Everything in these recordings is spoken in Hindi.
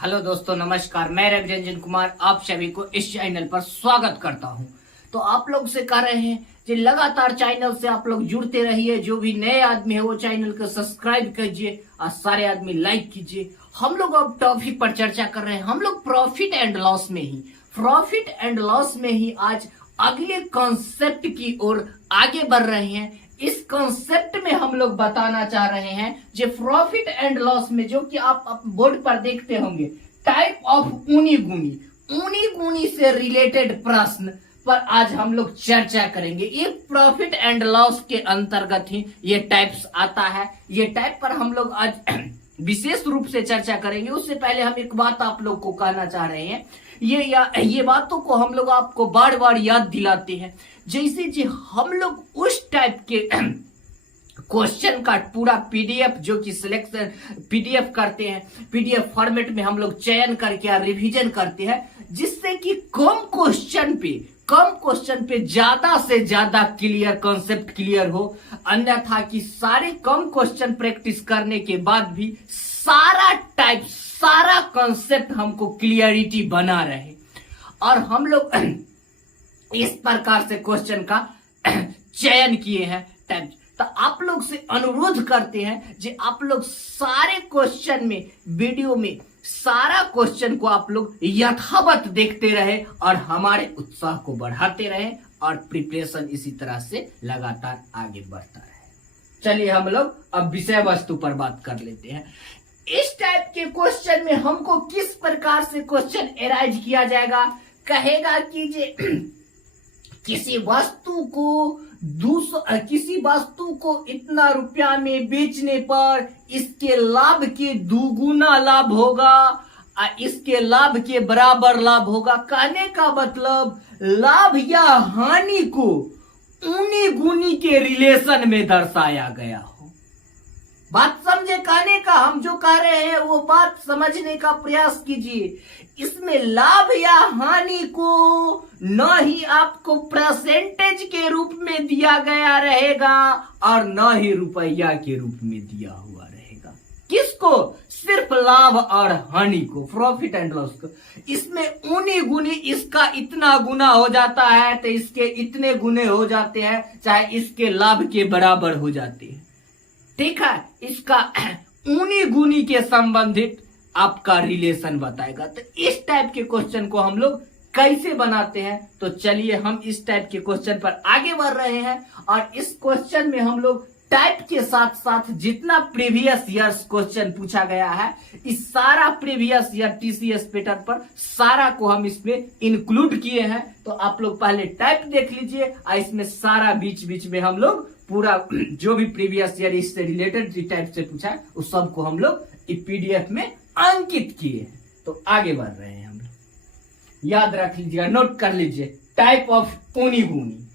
हेलो दोस्तों, नमस्कार। मैं रवि रंजन कुमार आप सभी को इस चैनल पर स्वागत करता हूं। तो आप लोग से कह रहे हैं कि लगातार चैनल से आप लोग जुड़ते रहिए। जो भी नए आदमी है वो चैनल को सब्सक्राइब कीजिए और सारे आदमी लाइक कीजिए। हम लोग अब टॉपिक पर चर्चा कर रहे हैं। हम लोग प्रॉफिट एंड लॉस में ही आज अगले कॉन्सेप्ट की ओर आगे बढ़ रहे हैं। इस कॉन्सेप्ट में हम लोग बताना चाह रहे हैं जो प्रॉफिट एंड लॉस में, जो कि आप बोर्ड पर देखते होंगे, टाइप ऑफ ऊनी गुनी से रिलेटेड प्रश्न पर आज हम लोग चर्चा करेंगे। ये प्रॉफिट एंड लॉस के अंतर्गत ही ये टाइप्स आता है। ये टाइप पर हम लोग आज विशेष रूप से चर्चा करेंगे। उससे पहले हम एक बात आप लोग को कहना चाह रहे हैं। ये बातों को हम लोग आपको बार बार याद दिलाते हैं। जैसे जी हम लोग उस टाइप के क्वेश्चन का पूरा पीडीएफ, जो कि सिलेक्शन पीडीएफ करते हैं, पीडीएफ फॉर्मेट में हम लोग चयन करके रिवीजन करते हैं, जिससे कि कम क्वेश्चन पे ज्यादा से ज्यादा कॉन्सेप्ट क्लियर हो। अन्यथा कि सारे कम क्वेश्चन प्रैक्टिस करने के बाद भी सारा कॉन्सेप्ट हमको क्लियरिटी बना रहे, और हम लोग इस प्रकार से क्वेश्चन का चयन किए हैं टाइप। तो आप लोग से अनुरोध करते हैं कि आप लोग सारे क्वेश्चन में, वीडियो में सारा क्वेश्चन को आप लोग यथावत देखते रहे और हमारे उत्साह को बढ़ाते रहे, और प्रिपरेशन इसी तरह से लगातार आगे बढ़ता रहे। चलिए हम लोग अब विषय वस्तु पर बात कर लेते हैं। इस टाइप के क्वेश्चन में हमको किस प्रकार से क्वेश्चन एराइज किया जाएगा। कहेगा कि किसी वस्तु को इतना रुपया में बेचने पर इसके लाभ के दुगुना लाभ होगा, इसके लाभ के बराबर लाभ होगा। कहने का मतलब लाभ या हानि को ऊनी गुनी के रिलेशन में दर्शाया गया हो। बात समझे कहने का, हम जो कह रहे हैं वो बात समझने का प्रयास कीजिए। इसमें लाभ या हानि को न ही आपको परसेंटेज के रूप में दिया गया रहेगा और न ही रुपया के रूप में दिया हुआ रहेगा। किसको? सिर्फ लाभ और हानि को, प्रॉफिट एंड लॉस को। इसमें ऊनी गुनी, इसका इतना गुना हो जाता है तो इसके इतने गुने हो जाते हैं, चाहे इसके लाभ के बराबर हो जाते हैं। ठीक है, इसका ऊनी गुनी के संबंधित आपका रिलेशन बताएगा। तो इस टाइप के क्वेश्चन को हम लोग कैसे बनाते हैं, तो चलिए हम इस टाइप के क्वेश्चन पर आगे बढ़ रहे हैं। और इस क्वेश्चन में हम लोग टाइप के साथ साथ जितना प्रीवियस ईयर्स क्वेश्चन पूछा गया है, इस सारा प्रीवियस ईयर टीसीएस पैटर्न पर सारा को हम इसमें इंक्लूड किए हैं। तो आप लोग पहले टाइप देख लीजिए और इसमें सारा बीच में हम लोग पूरा जो भी प्रीवियस ईयर इससे रिलेटेड टाइप से पूछा है उस सब को हम लोग पीडीएफ में अंकित किए हैं। तो आगे बढ़ रहे हैं हम लोग। याद रख लीजिएगा, नोट कर लीजिए, टाइप ऑफ ऊनी गुनी।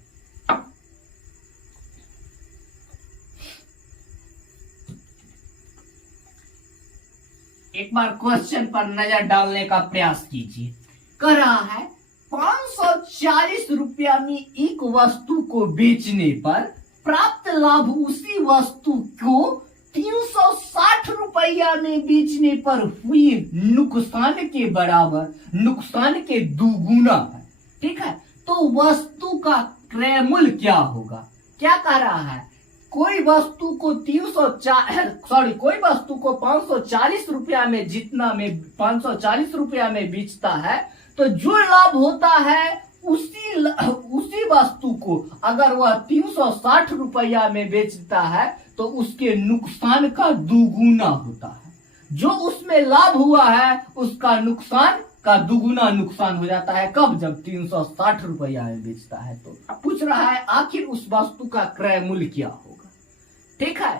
एक बार क्वेश्चन पर नजर डालने का प्रयास कीजिए। कह रहा है 540 रुपया में एक वस्तु को बेचने पर प्राप्त लाभ उसी वस्तु को 360 रुपया में बेचने पर हुई नुकसान के बराबर, नुकसान के दुगुना है। ठीक है, तो वस्तु का क्रय मूल्य क्या होगा? क्या कह रहा है? कोई वस्तु को 540 रुपया में, जितना में 540 रुपया में बेचता है, तो जो लाभ होता है उसी वस्तु को अगर वह 360 रुपया में बेचता है तो उसके नुकसान का दुगुना होता है। जो उसमें लाभ हुआ है उसका नुकसान का दुगुना नुकसान हो जाता है। कब? जब 360 रुपया में बेचता है। तो पूछ रहा है आखिर उस वस्तु का क्रय मूल्य क्या होगा। ठीक है,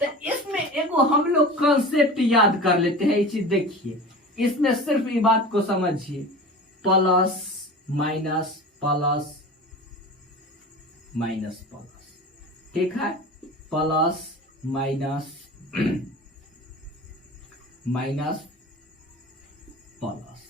तो इसमें एगो हम लोग कॉन्सेप्ट याद कर लेते हैं। ये चीज देखिए, इसमें सिर्फ ये बात को समझिए, plus minus plus minus plus. ठीक है, प्लस माइनस माइनस प्लस।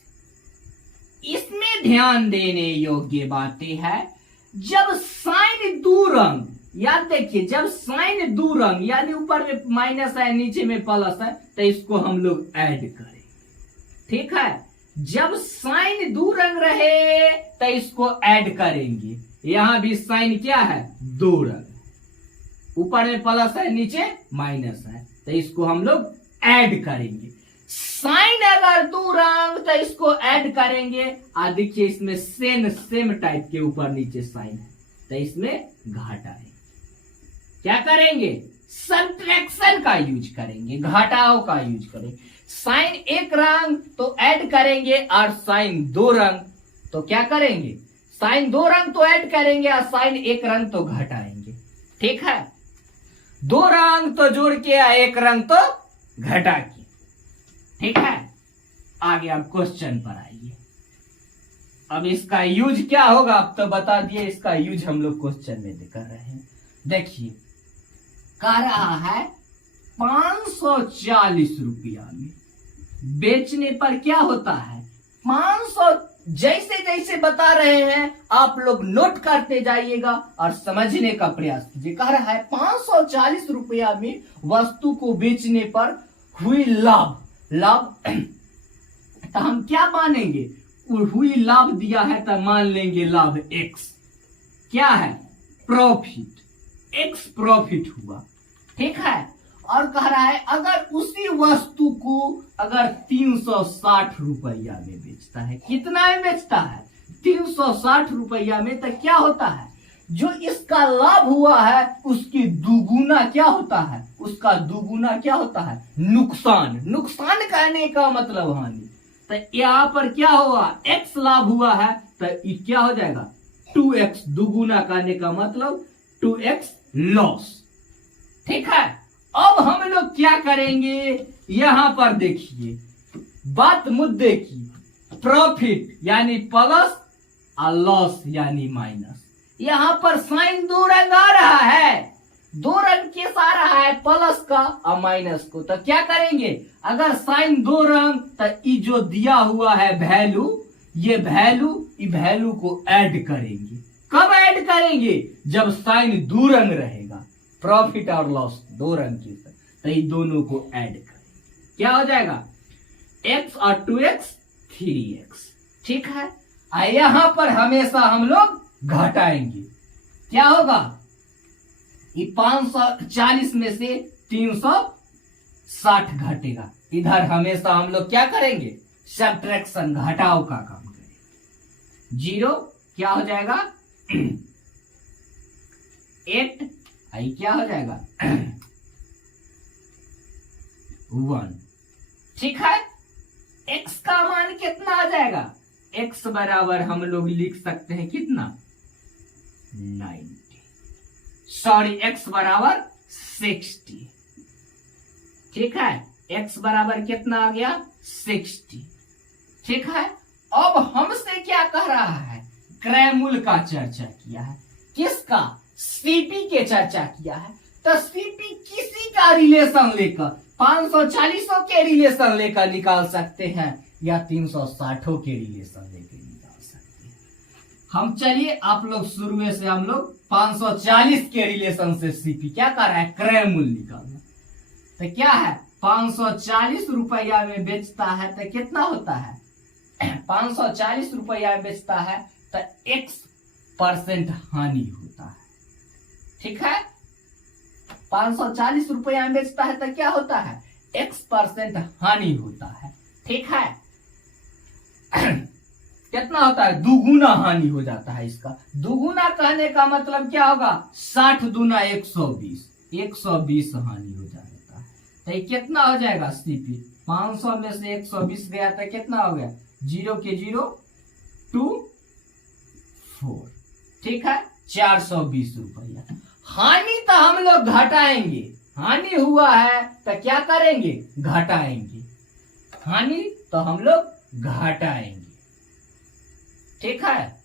इसमें ध्यान देने योग्य बातें हैं। जब साइन दो रंग, याद देखिए, जब साइन दो रंग, यानी ऊपर में माइनस है नीचे में प्लस है, तो इसको हम लोग ऐड करें। ठीक है। जब साइन दो रंग रहे तो इसको ऐड करेंगे। यहां भी साइन क्या है, दो रंग, ऊपर में प्लस है नीचे माइनस है, तो इसको हम लोग ऐड करेंगे। साइन अगर दो रंग तो इसको ऐड करेंगे। देखिए इसमें सेम टाइप के ऊपर नीचे साइन है, तो इसमें घाटा है। क्या करेंगे, सब्ट्रैक्शन का यूज करेंगे, घटाओ का यूज करेंगे। साइन एक रंग तो ऐड करेंगे, और साइन दो रंग तो क्या करेंगे, साइन दो रंग तो ऐड करेंगे, और साइन एक रंग तो घटाएंगे। ठीक है, दो रंग तो जोड़ के, एक रंग तो घटा के। ठीक है, आगे अब क्वेश्चन पर आइए। अब इसका यूज क्या होगा, अब तो बता दिए, इसका यूज हम लोग क्वेश्चन में कर रहे हैं। देखिए कह रहा है 540 रुपया में बेचने पर क्या होता है, 500, जैसे जैसे बता रहे हैं आप लोग नोट करते जाइएगा और समझने का प्रयास कीजिए। कह रहा है 540 रुपया में वस्तु को बेचने पर हुई लाभ तो हम क्या मानेंगे, हुई लाभ दिया है तो मान लेंगे लाभ एक्स, क्या है, प्रॉफिट, एक्स प्रॉफिट हुआ। ठीक है, और कह रहा है अगर उसी वस्तु को अगर 360 रुपया में बेचता है, कितना में बेचता है, 360 रुपया में, तो क्या होता है, जो इसका लाभ हुआ है उसकी दुगुना क्या होता है, उसका दुगुना क्या होता है, नुकसान। नुकसान कहने का मतलब हानि। तो यहां पर क्या हुआ, एक्स लाभ हुआ है, तो ये क्या हो जाएगा 2x, दुगुना कहने का मतलब 2x लॉस। ठीक है, अब हम लोग क्या करेंगे, यहां पर देखिए बात मुद्दे की, प्रॉफिट यानी प्लस और लॉस यानी माइनस। यहां पर साइन दो रंग आ रहा है, दो रंग के आ रहा है, प्लस का और माइनस को। तो क्या करेंगे, अगर साइन दो रंग तो ये जो दिया हुआ है वैल्यू, ये वैल्यू को ऐड करेंगे। कब ऐड करेंगे, जब साइन दो रंग रहेगा, प्रॉफिट और लॉस दो रंग के, तो ये दोनों को ऐड करेंगे। क्या हो जाएगा, x और 2x 3x। ठीक है, यहां पर हमेशा हम लोग घटाएंगे। क्या होगा, ये 540 में से 360 घटेगा। इधर हमेशा हम लोग क्या करेंगे, सब्ट्रैक्शन, घटाव का काम करेंगे। 0 क्या हो जाएगा 8, आई क्या हो जाएगा 1। ठीक है, x का मान कितना आ जाएगा, x बराबर हम लोग लिख सकते हैं कितना 90, सॉरी x बराबर 60। ठीक है, x बराबर कितना आ गया 60। ठीक है, अब हमसे क्या कह रहा है, क्रय मूल्य का चर्चा किया है, किसका, सीपी के चर्चा किया है। तो सीपी किसी का रिलेशन लेकर 540 के रिलेशन लेकर निकाल सकते हैं, या 360 के रिलेशन लेकर निकाल सकते हैं। हम चलिए, आप लोग शुरू से हम लोग 540 के रिलेशन से सीपी क्या कर रहा है, क्रय मूल्य निकालना। तो क्या है, 540 रुपया में बेचता है तो कितना होता है 540 रुपया में बेचता है तो x% हानि होता है। ठीक है, 540 रुपया में बेचता है तो क्या होता है, x% हानि होता है। ठीक है, कितना होता है, दुगुना हानि हो जाता है। इसका दुगुना कहने का मतलब क्या होगा, 60 दूना 120, 120 हानि हो जाता है। तो ये कितना हो जाएगा सीपी, 500 में से 120 गया तो कितना हो गया, 0 के 0 2 4। ठीक है, 420 रुपया। हानि तो हम लोग घटाएंगे, हानि हुआ है तो क्या करेंगे, घटाएंगे, हानि तो हम लोग घटाएंगे। ठीक है,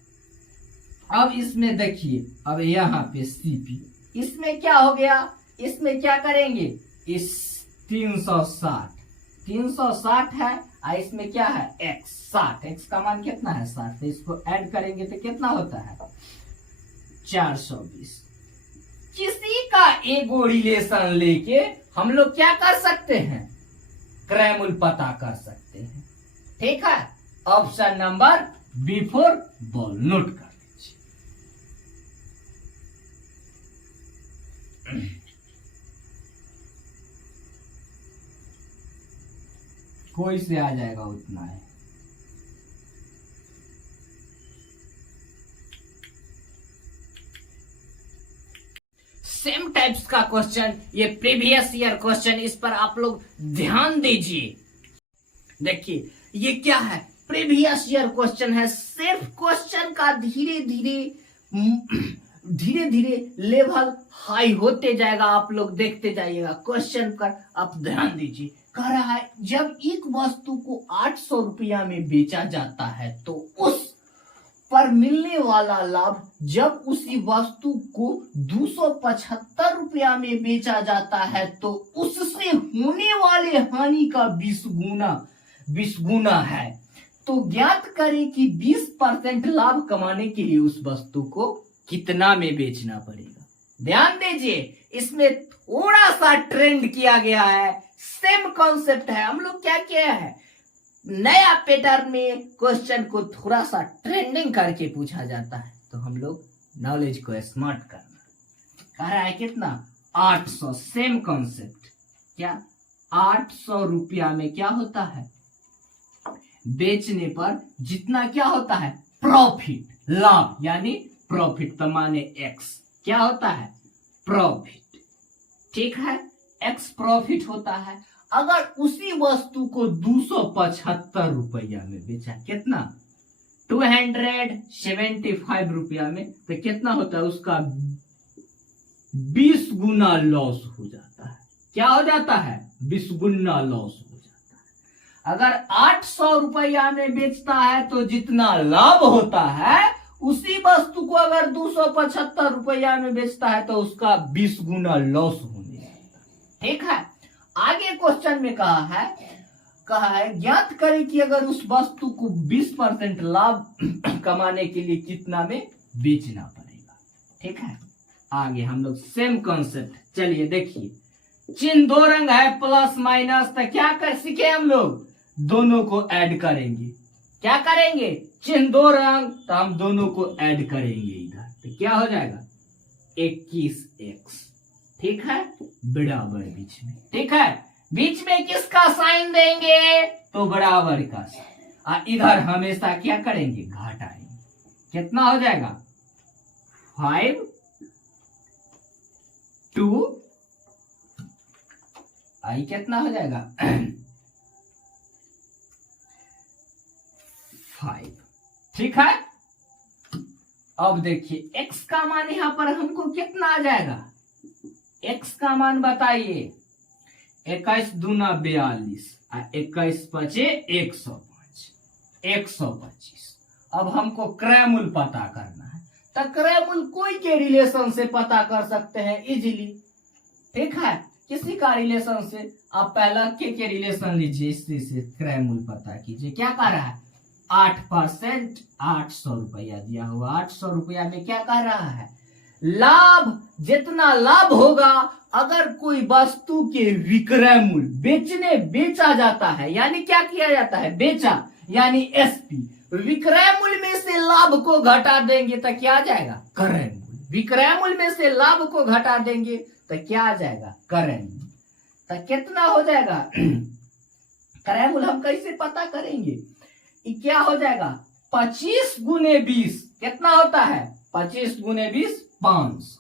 अब इसमें देखिए, अब यहाँ पे सीपी, इसमें क्या हो गया, इसमें क्या करेंगे, इस 360 है, और इसमें क्या है x 60, x का मान कितना है 60, तो इसको ऐड करेंगे तो कितना होता है 420। किसी का एगो रिलेशन लेके हम लोग क्या कर सकते हैं, क्रय मूल्य पता कर सकते हैं। ठीक है, option number B4 ball note कर लीजिए। कोई से आ जाएगा उतना है। सेम टाइप्स का क्वेश्चन, ये प्रीवियस ईयर क्वेश्चन, इस पर आप लोग ध्यान दीजिए। देखिए ये क्या है, प्रीवियस ईयर क्वेश्चन है। सिर्फ क्वेश्चन का धीरे धीरे लेवल हाई होते जाएगा, आप लोग देखते जाइएगा। क्वेश्चन पर आप ध्यान दीजिए। कह रहा है जब एक वस्तु को 800 रुपया में बेचा जाता है तो उस पर मिलने वाला लाभ जब उसी वस्तु को 275 रुपया में बेचा जाता है तो उससे होने वाले हानि का 20 गुना है। तो ज्ञात करें कि 20% लाभ कमाने के लिए उस वस्तु को कितना में बेचना पड़ेगा। ध्यान दीजिए, इसमें थोड़ा सा ट्रेंड किया गया है, सेम कॉन्सेप्ट है। हम लोग क्या किया है, नया पैटर्न में क्वेश्चन को थोड़ा सा ट्रेंडिंग करके पूछा जाता है, तो हम लोग नॉलेज को स्मार्ट करना। कह रहा है कितना, 800, सेम कॉन्सेप्ट। क्या 800 रुपया में क्या होता है, बेचने पर जितना क्या होता है, प्रॉफिट, लाभ, यानी प्रॉफिट तो माने एक्स, क्या होता है, प्रॉफिट। ठीक है, एक्स प्रॉफिट होता है। अगर उसी वस्तु को 275 रुपया में बेचा, कितना, 275 रुपया में, तो कितना होता है, उसका 20 गुना लॉस हो जाता है। क्या हो जाता है, 20 गुना लॉस हो जाता है। अगर 800 रुपया में बेचता है तो जितना लाभ होता है, उसी वस्तु को अगर 275 रुपया में बेचता है तो उसका 20 गुना लॉस होने लगता है। ठीक है, आगे क्वेश्चन में कहा है ज्ञात करें कि अगर उस वस्तु को 20% लाभ कमाने के लिए कितना में बेचना पड़ेगा। ठीक है, आगे हम लोग सेम कॉन्सेप्ट, चलिए देखिए, चिन्ह दो रंग है, प्लस माइनस, तो क्या कर सीखे हम लोग, दोनों को ऐड करेंगे। क्या करेंगे, चिन्ह दो रंग, तो हम दोनों को ऐड करेंगे इधर, तो क्या हो जाएगा, 21x। ठीक है, बराबर बीच में। ठीक है, बीच में किसका साइन देंगे, तो बराबर का साइन। इधर हमेशा क्या करेंगे, घटाएंगे। कितना हो जाएगा, 5 2 आई कितना हो जाएगा 5। ठीक है, अब देखिए x का मान यहां पर हमको कितना आ जाएगा, x का मान बताइए, 21 दूना 42, 21 पचे 105, 125। अब हमको क्रयमूल्य पता करना है, तो क्रयमूल्य कोई के रिलेशन से पता कर सकते हैं इजीली। ठीक है, किसी का रिलेशन से, आप पहला के रिलेशन लीजिए, इससे क्रयमूल्य पता कीजिए। क्या कह रहा है, 8%, 800 रुपया दिया हुआ, 800 रुपया में क्या कह रहा है, लाभ, जितना लाभ होगा अगर कोई वस्तु के विक्रय मूल्य बेचा जाता है, यानी क्या किया जाता है, बेचा, यानी एसपी, विक्रय मूल्य में से लाभ को घटा देंगे तो क्या आ जाएगा, क्रय मूल्य। विक्रय मूल्य में से लाभ को घटा देंगे तो क्या आ जाएगा, क्रय मूल्य। तो कितना हो जाएगा क्रय मूल्य हम कैसे पता करेंगे, क्या हो जाएगा, 25 गुने 20 कितना होता है, 25 गुने 20 500।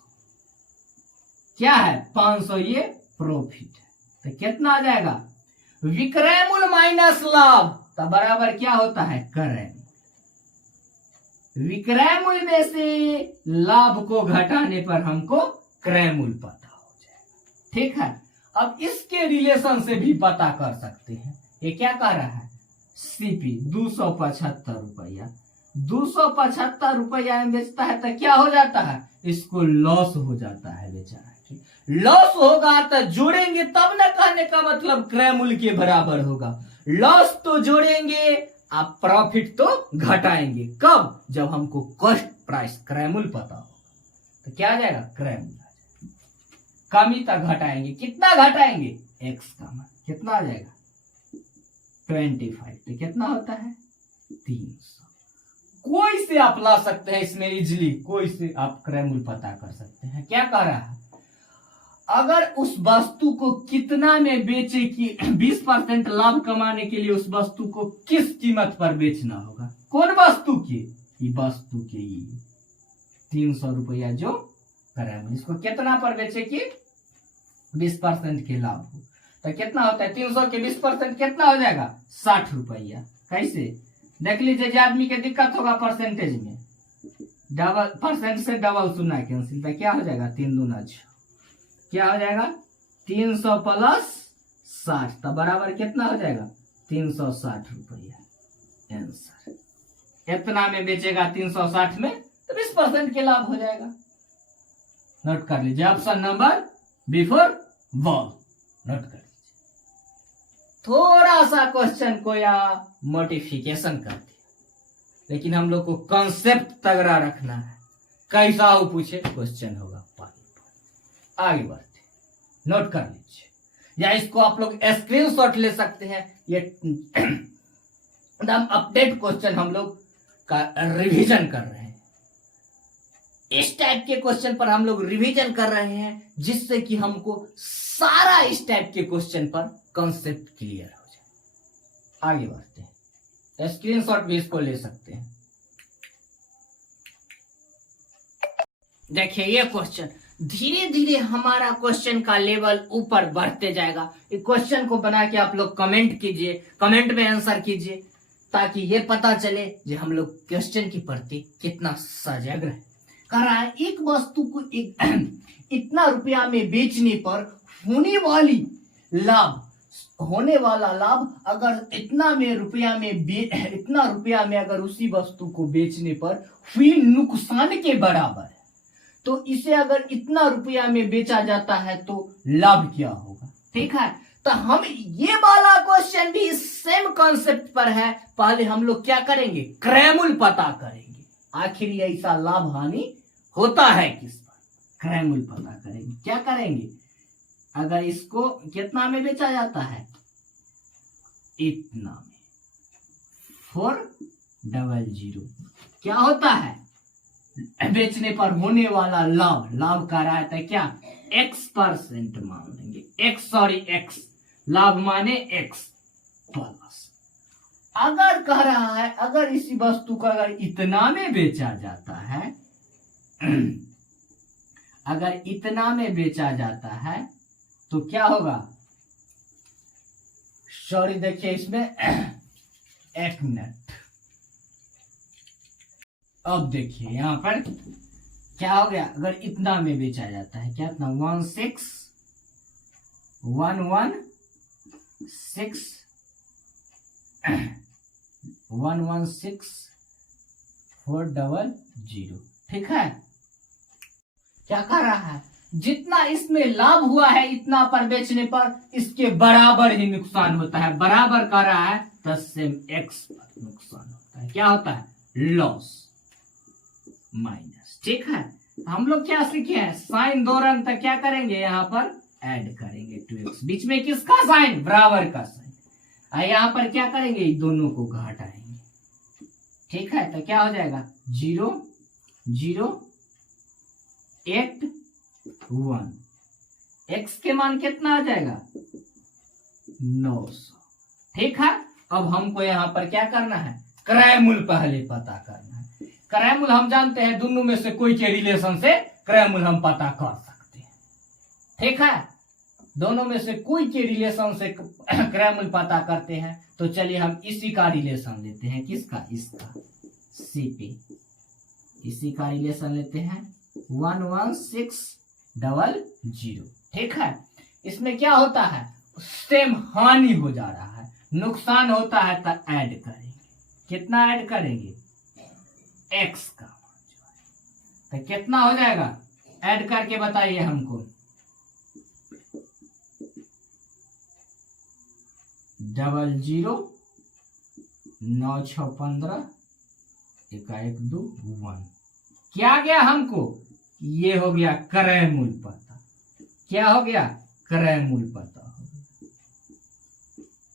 क्या है, 500, ये प्रॉफिट है। तो कितना आ जाएगा, विक्रय मूल्य माइनस लाभ, तो बराबर क्या होता है, क्रय मूल्य। विक्रय मूल्य में से लाभ को घटाने पर हमको क्रय मूल्य पता हो जाएगा। ठीक है, अब इसके रिलेशन से भी पता कर सकते हैं। ये क्या कर रहा है, सीपी 275 रुपया, 275 रुपया में बेचता है तो क्या हो जाता है, इसको लॉस हो जाता है बेचारा। लॉस होगा तो जोड़ेंगे तब ना, कहने का मतलब क्रय मूल्य के बराबर होगा। लॉस तो जोड़ेंगे, आप प्रॉफिट तो घटाएंगे। कब, जब हमको कॉस्ट प्राइस क्रय मूल्य पता होगा, तो क्या आ जाएगा, क्रय मूल्य। कमी तक घटाएंगे, कितना घटाएंगे, एक्स का मान कितना आ जाएगा, 25, तो कितना होता है 300। कोई से आप ला सकते हैं इसमें इजिली, कोई से आप क्रय मूल्य पता कर सकते हैं। क्या कह रहा है, अगर उस वस्तु को कितना में बेचे कि 20% लाभ कमाने के लिए उस वस्तु को किस कीमत पर बेचना होगा। कौन वस्तु की, ये वस्तु के 300 रुपया जो क्रय मूल्य, इसको कितना पर बेचे कि 20% के लाभ हो, तो कितना होता है 300 के 20% कितना हो जाएगा 60 रुपया। कैसे देख लीजिए, जो आदमी के दिक्कत होगा परसेंटेज में, डबल परसेंट से डबल शून्य कैंसिल, तो क्या हो जाएगा 3 दूना 6, क्या हो जाएगा 300 प्लस 60, तो बराबर कितना हो जाएगा 360 रुपया। आंसर इतना में बेचेगा 360 में, तो 20% के लाभ हो जाएगा। नोट कर लीजिए, option number before wall note कर लीजिए। थोड़ा सा क्वेश्चन को या मॉडिफिकेशन कर दिया, लेकिन हम लोग को कॉन्सेप्ट तगड़ा रखना है। कैसा हो पूछे क्वेश्चन होगा पानी। आगे बढ़ते, नोट कर लीजिए, या इसको आप लोग स्क्रीनशॉट ले सकते हैं। ये एकदम अपडेट क्वेश्चन हम लोग का रिवीजन कर रहे हैं। इस टाइप के क्वेश्चन पर हम लोग रिवीजन कर रहे हैं, जिससे कि हमको सारा इस टाइप के क्वेश्चन पर कॉन्सेप्ट क्लियर हो जाए। आगे बढ़ते हैं, स्क्रीनशॉट भी इसको ले सकते हैं। देखिए ये क्वेश्चन, धीरे धीरे हमारा क्वेश्चन का लेवल ऊपर बढ़ते जाएगा। इस क्वेश्चन को बना के आप लोग कमेंट कीजिए, कमेंट में आंसर कीजिए, ताकि ये पता चले कि हम लोग क्वेश्चन के प्रति कितना सजग रहे। कह रहा है एक वस्तु को इतना रुपया में बेचने पर होने वाला लाभ अगर इतना रुपया में अगर उसी वस्तु को बेचने पर हुई नुकसान के बराबर है, तो इसे अगर इतना रुपया में बेचा जाता है तो लाभ क्या होगा। ठीक है, तो हम ये वाला क्वेश्चन भी सेम कॉन्सेप्ट पर है। पहले हम लोग क्या करेंगे, क्रय मूल्य पता करेंगे, आखिर ऐसा लाभ हानि होता है किस पर, क्रय मूल्य पता करेंगे। क्या करेंगे, अगर इसको कितना में बेचा जाता है, इतना में, 400, क्या होता है बेचने पर होने वाला लाभ का रहा था क्या, x% मान लेंगे, x लाभ माने x प्लस। अगर कह रहा है अगर इसी वस्तु को अगर इतना में बेचा जाता है, अगर इतना में बेचा जाता है तो क्या होगा, सॉरी देखिए इसमें एक मिनट, अब देखिए यहां पर क्या हो गया, अगर इतना में बेचा जाता है, क्या इतना 116,400। ठीक है, क्या कर रहा है, जितना इसमें लाभ हुआ है इतना पर बेचने पर इसके बराबर ही नुकसान होता है। बराबर कर रहा है 10 से x पर नुकसान होता है, क्या होता है, लॉस माइनस। ठीक है, हम लोग क्या सीखे हैं, साइन दो रंग तक क्या करेंगे, यहाँ पर ऐड करेंगे 2x, बीच में किसका साइन, बराबर का साइन, यहाँ पर क्या करेंगे, दोनों को घटाएंगे। ठीक है, तो क्या हो जाएगा 0 0 8 1, x के मान कितना आ जाएगा 900। ठीक है, अब हमको यहाँ पर क्या करना है, क्रय मूल्य पहले पता करना है। क्रय मूल्य हम जानते हैं, दोनों में से कोई के रिलेशन से क्रय मूल्य हम पता कर सकते हैं। ठीक है, दोनों में से कोई के रिलेशन से क्रय मूल्य पता करते हैं, तो चलिए हम इसी का रिलेशन लेते हैं, किसका, इसका, CP, इसी का रिलेशन लेते हैं 11600। ठीक है, इसमें क्या होता है, सेम हानि हो जा रहा है, नुकसान होता है, तो ऐड करेंगे, कितना ऐड करेंगे, x का, तो कितना हो जाएगा, ऐड करके बताइए हमको, 00 9 6 15 1 2 1, क्या गया हमको, ये हो गया क्रय मूल्य पता। क्या हो गया, क्रय मूल्य पता हो गया।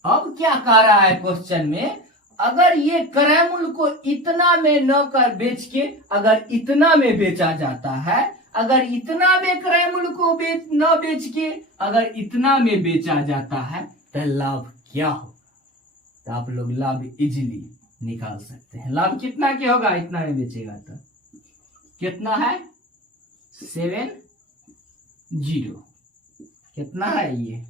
अब क्या कह रहा है क्वेश्चन में, अगर ये क्रयमूल्य को इतना में न कर बेच के अगर इतना में बेचा जाता है, अगर इतना में क्रयमूल्य को न बेच के अगर इतना में बेचा जाता है तो लाभ क्या होगा? तो आप लोग लाभ इजीली निकाल सकते हैं। लाभ कितना क्या होगा? इतना में बेचेगा तो कितना है? 70। कितना है ये?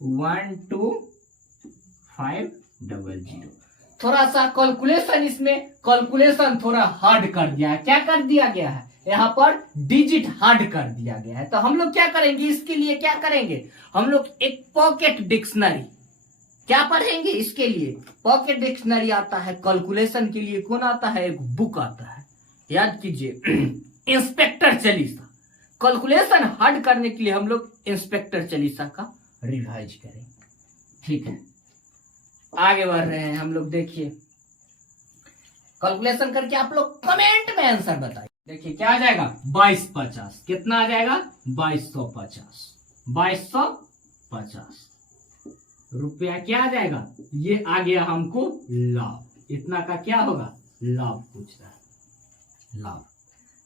12500। थोड़ा सा कैलकुलेशन, इसमें कैलकुलेशन थोड़ा हार्ड कर दिया है। क्या कर दिया गया है? यहाँ पर डिजिट हार्ड कर दिया गया है। तो हम लोग क्या करेंगे इसके लिए? क्या करेंगे हम लोग? एक पॉकेट डिक्शनरी क्या पढ़ेंगे इसके लिए? पॉकेट डिक्शनरी आता है। कैलकुलेशन के लिए कौन आता है? एक बुक आता है, याद कीजिए इंस्पेक्टर चालीसा। कैलकुलेशन हार्ड करने के लिए हम लोग इंस्पेक्टर चालीसा का रिवाइज करेंगे। ठीक है, आगे बढ़ रहे हैं हम लोग। देखिए कैलकुलेशन करके आप लोग कमेंट में आंसर बताइए। देखिए क्या आ जाएगा? 2250। कितना आ जाएगा? 2250। 2250 रुपया क्या आ जाएगा? ये आ गया हमको लाभ। इतना का क्या होगा? लाभ पूछ रहा है।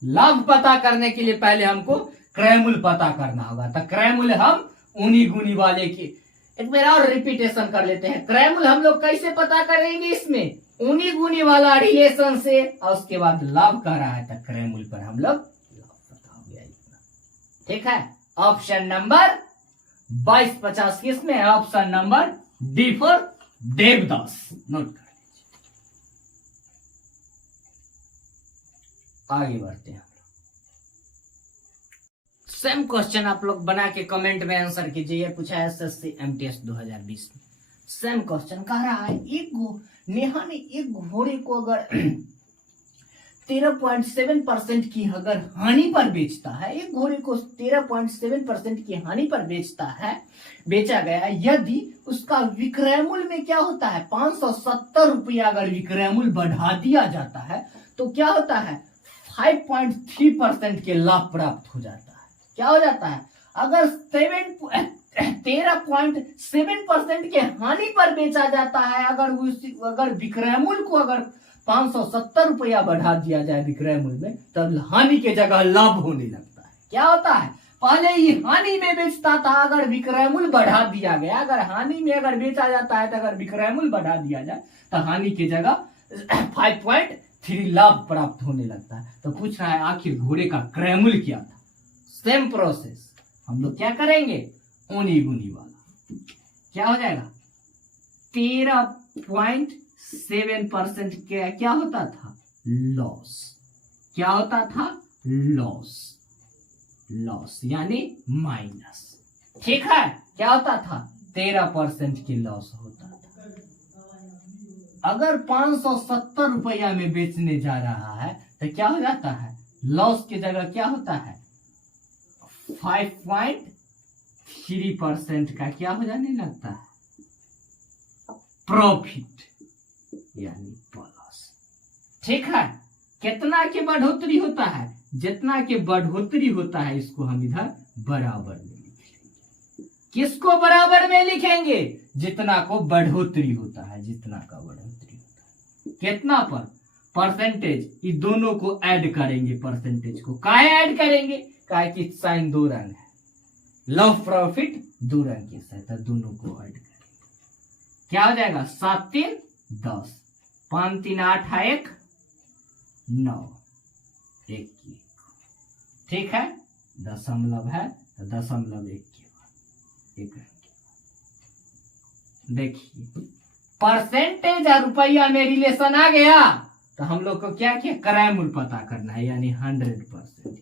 लाभ पता करने के लिए पहले हमको क्रयमूल्य पता करना होगा। तो क्रयमूल्य हम ऊनी गुनी वाले की एक बार और रिपीटेशन कर लेते हैं। क्रयमूल्य हम लोग कैसे पता करेंगे? इसमें ऊनी गुनी वाला रिलेशन से, और उसके बाद लाभ कह रहा है तो क्रयमूल्य पर हम लोग लाभ पता हो गया इतना। ठीक है, ऑप्शन नंबर 2250 किसमें है? Option number D for Devdas. Note कर लीजिए। आगे बढ़ते हैं। सेम क्वेश्चन आप लोग बना के कमेंट में आंसर कीजिए। पूछा है एसएससी एमटीएस 2020 में। सेम क्वेश्चन कह रहा है, नेहा ने एक घोड़े को अगर 13.7% की अगर हानि पर बेचता है, एक घोड़े को 13.7% की हानि पर बेचा गया, यदि उसका विक्रय मूल्य में क्या होता है? 570 रुपया अगर विक्रय मूल्य बढ़ा दिया जाता है तो क्या होता है? 5.3% के लाभ प्राप्त हो जाता है। क्या हो जाता है? अगर 13.7% के हानि पर बेचा जाता है, अगर विक्रय मूल्य को अगर 570 रुपया बढ़ा दिया जाए विक्रय मूल्य में, तब हानि के जगह लाभ होने लगता है। क्या होता है? पहले ही हानि में बेचता था, अगर विक्रय मूल्य बढ़ा दिया गया, अगर हानि में अगर बेचा जाता है तो अगर विक्रय मूल्य बढ़ा दिया जाए तो हानि की जगह 5.3 लाभ प्राप्त होने लगता है। तो पूछ रहा है आखिर घोड़े का क्रय मूल्य क्या था? सेम प्रोसेस हम लोग क्या करेंगे? ऊनी गुनी वाला क्या हो जाएगा? 13.7% क्या होता था? लॉस। क्या होता था? लॉस यानी माइनस। ठीक है, क्या होता था? 13% की लॉस होता था। अगर 570 रुपया में बेचने जा रहा है तो क्या हो जाता है? लॉस की जगह क्या होता है? 5.3% का क्या हो जाने लगता है? प्रॉफिट यानी प्लस। ठीक है, कितना के बढ़ोतरी होता है? जितना के बढ़ोतरी होता है इसको हम इधर बराबर में लिखेंगे। किसको बराबर में लिखेंगे? जितना को बढ़ोतरी होता है, जितना का बढ़ोतरी होता है। कितना पर? परसेंटेज। ये दोनों को ऐड करेंगे। परसेंटेज को काहे ऐड करेंगे? काहे कि साइन दो रंग है, लव प्रॉफिट दो रंग के साथ, दोनों को ऐड करेंगे। क्या हो जाएगा? 7 3 10, 5 3 8 1 9 1 1। ठीक है, दशमलव है तो दशमलव 1 के बाद 1 रंग के बाद। देखिए परसेंटेज और रुपया में रिलेशन आ गया तो हम लोग को क्या किया? क्रय मूल्य पता करना है, यानी 100%।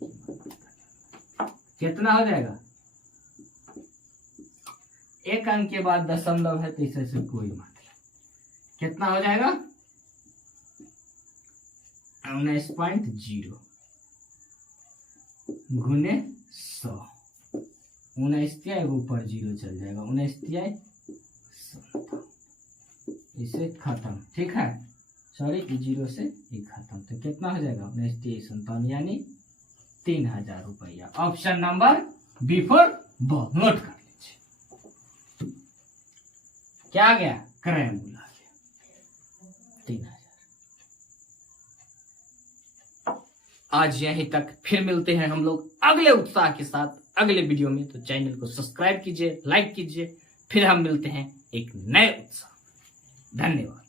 कितना हो जाएगा? 1 अंक के बाद दशमलव है तो इसे से कोई मतलब। कितना हो जाएगा? 19.0 गुने 100। 19 ऊपर 0 चल जाएगा। 19 इसे खत्म। ठीक है, सॉरी 0 से ये खत्म। तो कितना हो जाएगा? 19 यानी 3000 रुपया। ऑप्शन नंबर बी फॉर ब। नोट कर लीजिए। क्या आ गया, क्रय मूल्य आ गया 3000। आज यहीं तक, फिर मिलते हैं हम लोग अगले उत्साह के साथ अगले वीडियो में। तो चैनल को सब्सक्राइब कीजिए, लाइक कीजिए, फिर हम मिलते हैं एक नए उत्साह। धन्यवाद।